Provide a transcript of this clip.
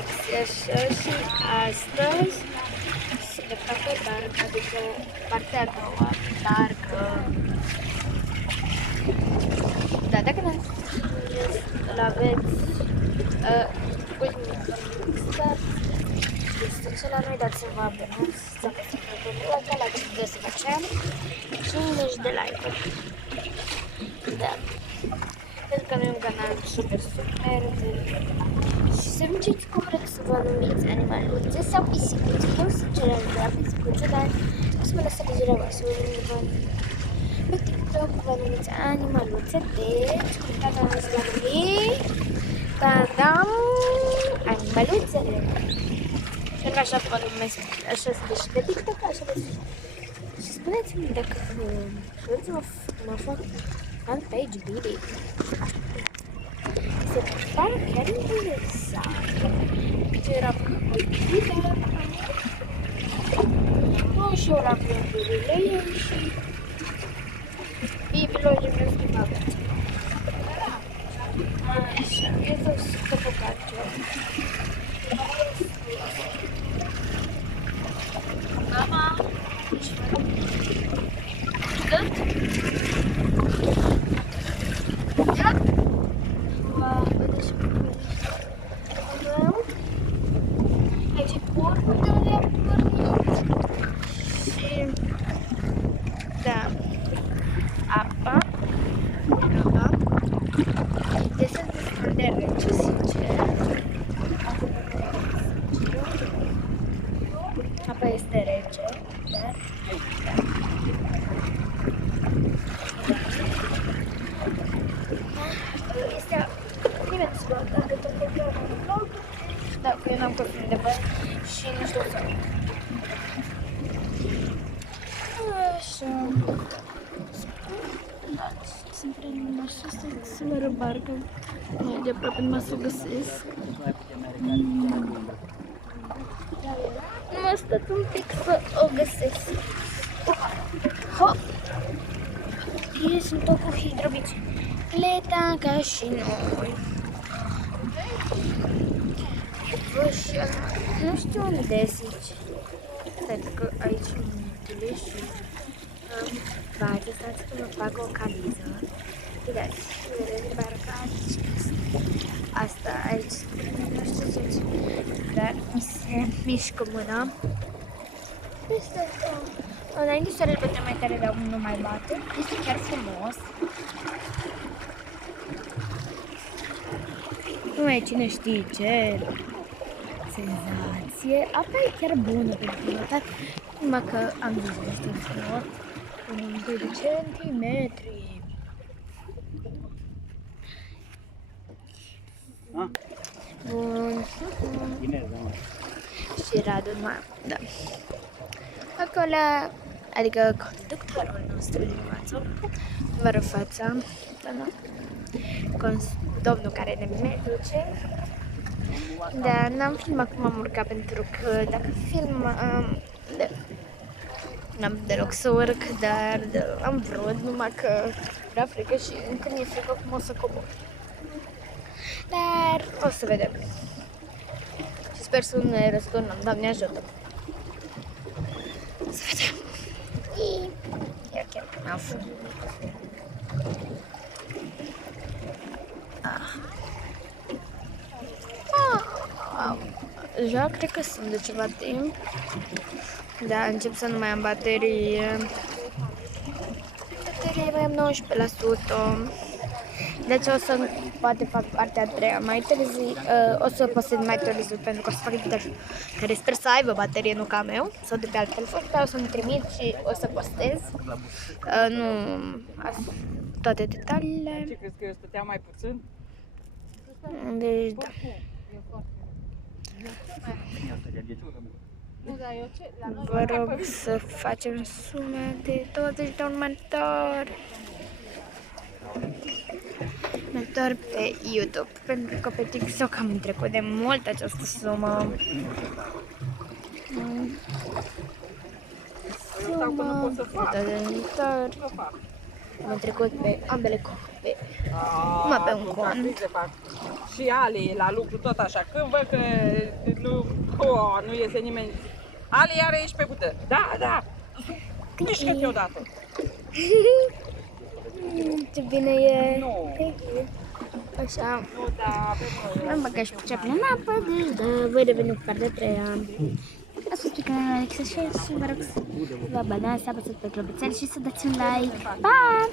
Alexia așa și astăzi se lăpta pe barcă, adică partea a doua, barcă. Da, dacă nu îl aveți este cel la noi, dați-vă abonați, să apăsați pe bucăța, la cât de să facem 50 de like-uri. Da. Pentru că noi e un canal super și să ziceți cum vreți să vă numiți animaluțe sau pisicuțe. Eu sincer am vrea pisicuțe, dar o să mă lăsați degerea voastră. Pe TikTok vă numiți animaluțe, deci comentați la numi Tadam animaluțele. Pentru că așa vă numesc, așa se deși pe TikTok, așa vă zic. Și spuneți-mi dacă vreți să mă fac fan page video. Se pare chiar interesant. Ce era căpătită. Nu și eu la plândurile ei și bibilogii mi-au schimbat. Așa, eu vreau să căpăcat ceva. Mama, ce fac? Cât? Ia? Vedeți și aici e portele pornit și da, apa este destul de rece, sincer. Apa este rece, dar este nimeni să văd dacă tot programul în vlog. Da, că eu n-am copii de bani și nu știu să. Așa. Sunt prin așa să mă răbarcă. Mai de aproape numai să o găsesc. Numai stat un pic să o găsesc. Hop! Ei sunt tot cu hidrobicicleta ca și noi. Nu știu unde zici. Cred că aici e muntele și face, stați că mă fac o caliză. Uitați, vedeți barca aici. Asta aici, nu știu ce, dar mi se mișcă mâna. Este înainte soarele bate mai tare, dar nu mai bate. Este chiar frumos. Nu mai cine știe ce senzație. Apa e chiar bună pentru notat, numai că am văzut ăsta frumos. 1 de centimetri. Bun. Și Radu, da. Acolo, adică conductorul nostru din față, vă arăt fața, domnul care ne duce. Da, n-am filmat cum am urcat pentru că dacă filmam, n-am deloc să urc, dar am vrut, numai că era frică și încă mi-e frică cum o să cobor. Dar o să vedem. Și sper să nu ne răsturnăm, Doamne ajută. Să vedem. Ia chiar că mi-au făcut. Deja cred că sunt de ceva timp. Da, încep să nu mai am baterie. Baterie mai am 19%. Deci o să poate fac partea a treia mai târziu. O să postez mai târziu pentru că o să fac video care sper să aibă baterie, nu ca meu, sau de pe alt telefon, dar o să-mi trimit și o să postez. Nu toate detaliile. Ce crezi că eu stăteam mai puțin? Deci da. Vă rog să facem sume de 20 de următori pe YouTube, pentru că pe TikTok am trecut de mult această sumă. Sumă de următori. Am trecut pe ambele pe numai pe un con. Și Ali la lucru tot așa. Când văd că nu iese nimeni. Ali, iară ești pe bută. Da, da. Mișcă-te odată. Ce bine e. Nu. Așa. Nu, da, avem Am băgat și picea în apă, deci da, voi reveni cu partea 3-a. Asta este canalul Alexa și vă rog să vă abonați, să apăsați pe clopoțel și să dați un like. Pa!